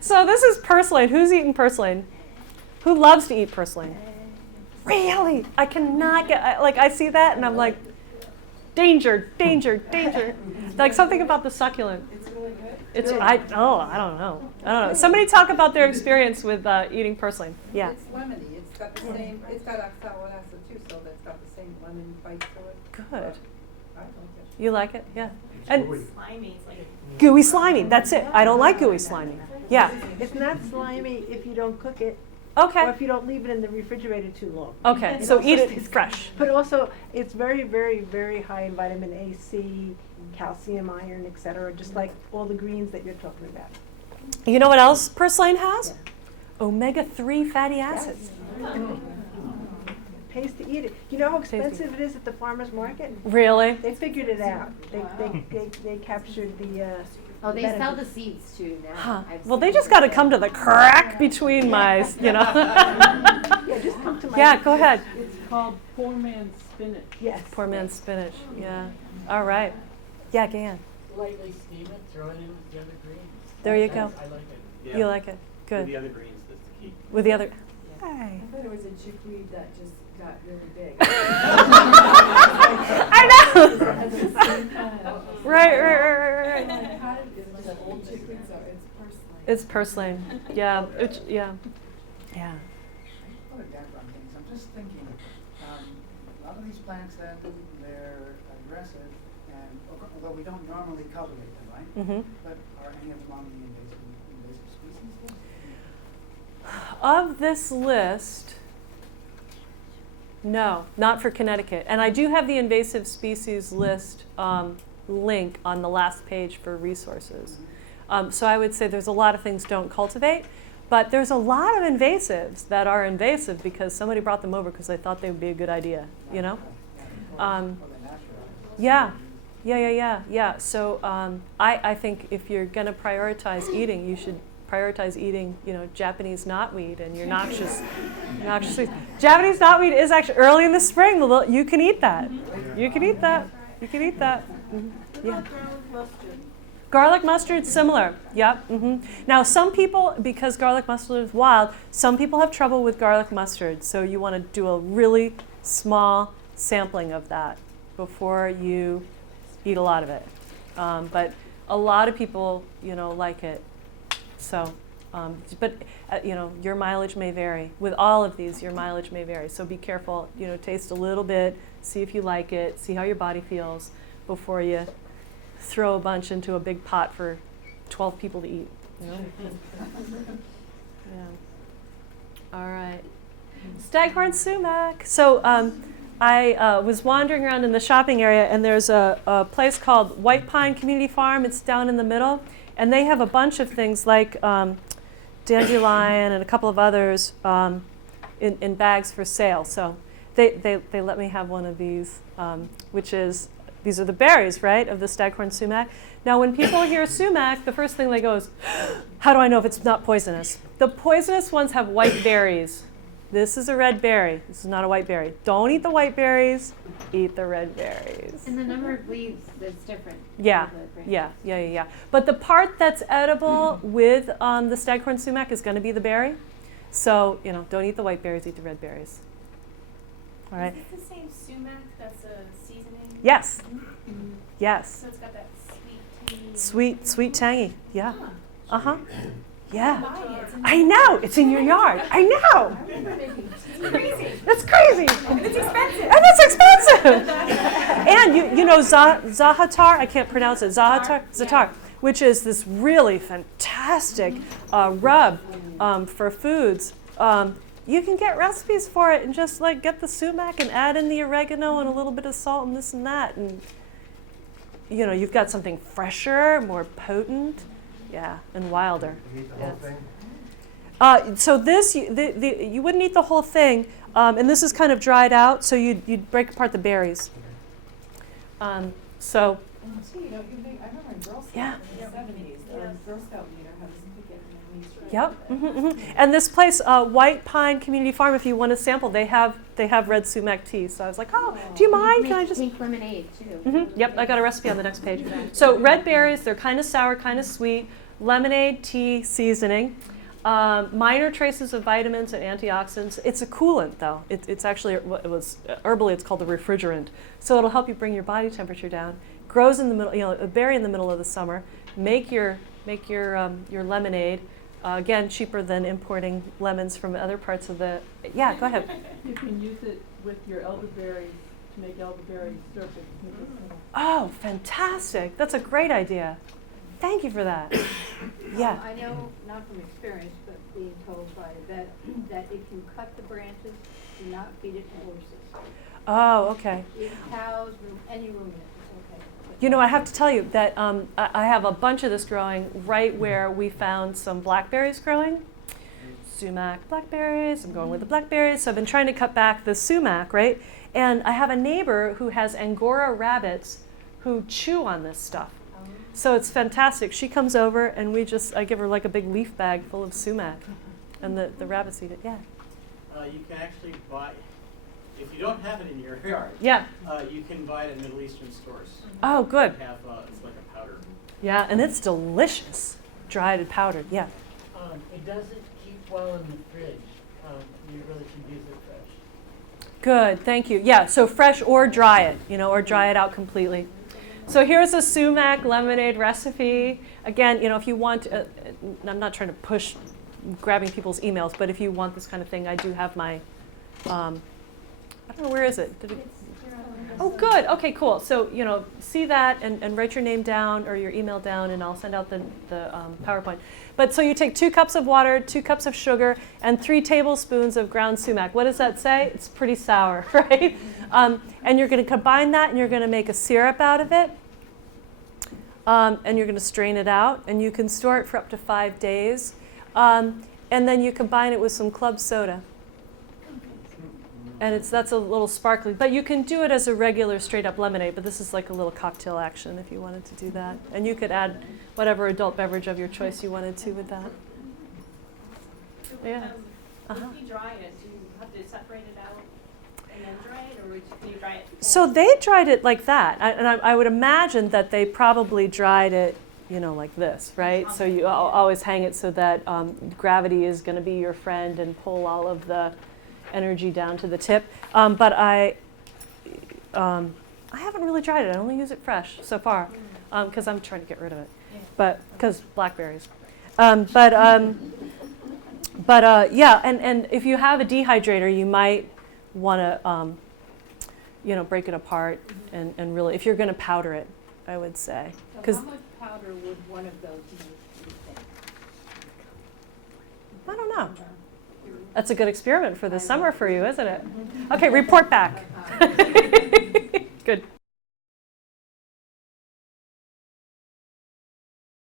So this is purslane. Who's eaten purslane? Who loves to eat purslane? Really? I cannot get, I see that and I'm like, danger, danger, danger. Like something about the succulent. It's really good. I don't know. Somebody talk about their experience with eating purslane. Yeah. It's lemony. It's got the same, it's got oxaloacetic too, so that's got the same lemon bite to it. Good. I like it. You like it? Yeah. And Slimy. It's like gooey slimy. That's it. I don't like gooey slimy. Yeah. it's not slimy if you don't cook it Okay. or if you don't leave it in the refrigerator too long. Okay. It So also eat it stays- fresh. But also, it's very, very, very high in vitamin A, C, calcium, iron, etc., just like all the greens that you're talking about. You know what else purslane has? Omega-3 fatty acids. Pays to eat it. You know how expensive it is at the farmer's market? Really? They figured it out. They captured the Oh, they sell the benefits. seeds too now. Huh. I've Well, they seen just them. got to come to the crack between my, Yeah, just come to my. Yeah, go ahead. It's called poor man's spinach. Yes. Poor man's spinach. Yeah. All right. Yeah, Gan. Lightly steam it, throw it in with the other greens. There you go. I like it. Yeah. You like it? With Good. the other greens, that's the key. With the other. I Hey. thought it was a chickweed that just got really big. I know. It has the same kind of- Right. Like, how did- it's just old chickweed, so It's it's purslane. purslane. Yeah. Yeah. Yeah. Put a damper on things. I'm just thinking, a lot of these plants then, they're aggressive, and although we don't normally cultivate them, right? Mm-hmm. But are any of them on the invasive species list? Of this list, no, not for Connecticut. And I do have the invasive species list link on the last page for resources. So I would say there's a lot of things don't cultivate, but there's a lot of invasives that are invasive because somebody brought them over because they thought they would be a good idea, you know? Or the natural? Yeah. So I think if you're going to prioritize eating, you should prioritize eating, Japanese knotweed and your noxious weeds. Japanese knotweed is actually early in the spring. You can eat that. You can eat that. Mhm. Yeah. Garlic mustard, similar. Yep. Now, some people, because garlic mustard is wild, some people have trouble with garlic mustard. So you want to do a really small sampling of that before you eat a lot of it. But a lot of people, like it. So, but your mileage may vary. With all of these, your mileage may vary. So be careful. Taste a little bit, see if you like it, see how your body feels before you throw a bunch into a big pot for 12 people to eat. Yeah. All right. Staghorn sumac. So I was wandering around in the shopping area, and there's a place called White Pine Community Farm. It's down in the middle. And they have a bunch of things like dandelion and a couple of others in bags for sale. So they let me have one of these, these are the berries, right, of the staghorn sumac. Now, when people hear sumac, the first thing they go is, how do I know if it's not poisonous? The poisonous ones have white berries. This is a red berry. This is not a white berry. Don't eat the white berries. Eat the red berries. And the number of leaves is different. Yeah. But the part that's edible with the staghorn sumac is going to be the berry. So, don't eat the white berries, eat the red berries. All right. Is this the same sumac that's a seasoning? Yes. Yes. So it's got that sweet, tangy. Sweet, tangy. Yeah. Uh-huh. Yeah. Buy it. It's in I know. It's in your yard. I know. It's crazy. It's crazy. And it's expensive. And it's expensive. And you know Zahatar, I can't pronounce it, Zatar, which is this really fantastic rub for foods. You can get recipes for it and just get the sumac and add in the oregano and a little bit of salt and this and that. And you've got something fresher, more potent, and wilder. You eat the whole thing? So this, you wouldn't eat the whole thing, and this is kind of dried out, so you'd break apart the berries. So, I remember in Girl Scout Yeah. in the 70s, Girl Scout leader had us pick it, and we Yep. And this place, White Pine Community Farm, if you want to sample, they have red sumac tea. So I was like, oh, do you mind? Can I just? Pink lemonade too. Yep, I got a recipe on the next page. So red berries, they're kind of sour, kind of sweet. Lemonade, tea, seasoning. Minor traces of vitamins and antioxidants. It's a coolant, though. It's actually, herbally, it's called a refrigerant. So it'll help you bring your body temperature down. Grows in the middle, a berry in the middle of the summer. Make your lemonade. Again, cheaper than importing lemons from other parts of the. Yeah, go ahead. You can use it with your elderberry to make elderberry syrup. Oh, fantastic! That's a great idea. Thank you for that. Yeah. I know, not from experience, but being told by a vet, that if you cut the branches, do not feed it to horses. Oh, okay. If cows, any ruminant, it's okay. You know, I have to tell you that I have a bunch of this growing right where we found some blackberries growing. Sumac blackberries. I'm going with the blackberries. So I've been trying to cut back the sumac, right? And I have a neighbor who has Angora rabbits who chew on this stuff. So it's fantastic. She comes over and I give her like a big leaf bag full of sumac. And the rabbits eat it, yeah. You can actually buy, if you don't have it in your yard, Yeah. You can buy it at Middle Eastern stores. Oh, good. They have, it's like a powder. Yeah, and it's delicious. Dried and powdered, yeah. It doesn't keep well in the fridge. You really should use it fresh. Good, thank you. Yeah, so fresh or dry it, or dry it out completely. So here's a sumac lemonade recipe. Again, if you want, I'm not trying to push grabbing people's emails, but if you want this kind of thing, I do have my, I don't know, where is it? Oh, good. Okay, cool. So, see that and write your name down or your email down, and I'll send out the PowerPoint. But so you take 2 cups of water, 2 cups of sugar, and 3 tablespoons of ground sumac. What does that say? It's pretty sour, right? And you're going to combine that, and you're going to make a syrup out of it. And you're going to strain it out, and you can store it for up to 5 days. And then you combine it with some club soda. And that's a little sparkly. But you can do it as a regular straight-up lemonade, but this is like a little cocktail action if you wanted to do that. And you could add whatever adult beverage of your choice you wanted to with that. Yeah. If you dry it, do you have to separate it out and then dry it, or can you dry it? So they dried it like that. I would imagine that they probably dried it, like this, right? So you always hang it so that gravity is going to be your friend and pull all of the energy down to the tip. But I haven't really dried it. I only use it fresh so far because I'm trying to get rid of it. But because blackberries. Yeah, and if you have a dehydrator, you might want to break it apart and really, if you're going to powder it, I would say. So how much powder would one of those make, you think? I don't know. That's a good experiment for the summer for you, isn't it? Okay, report back. Good.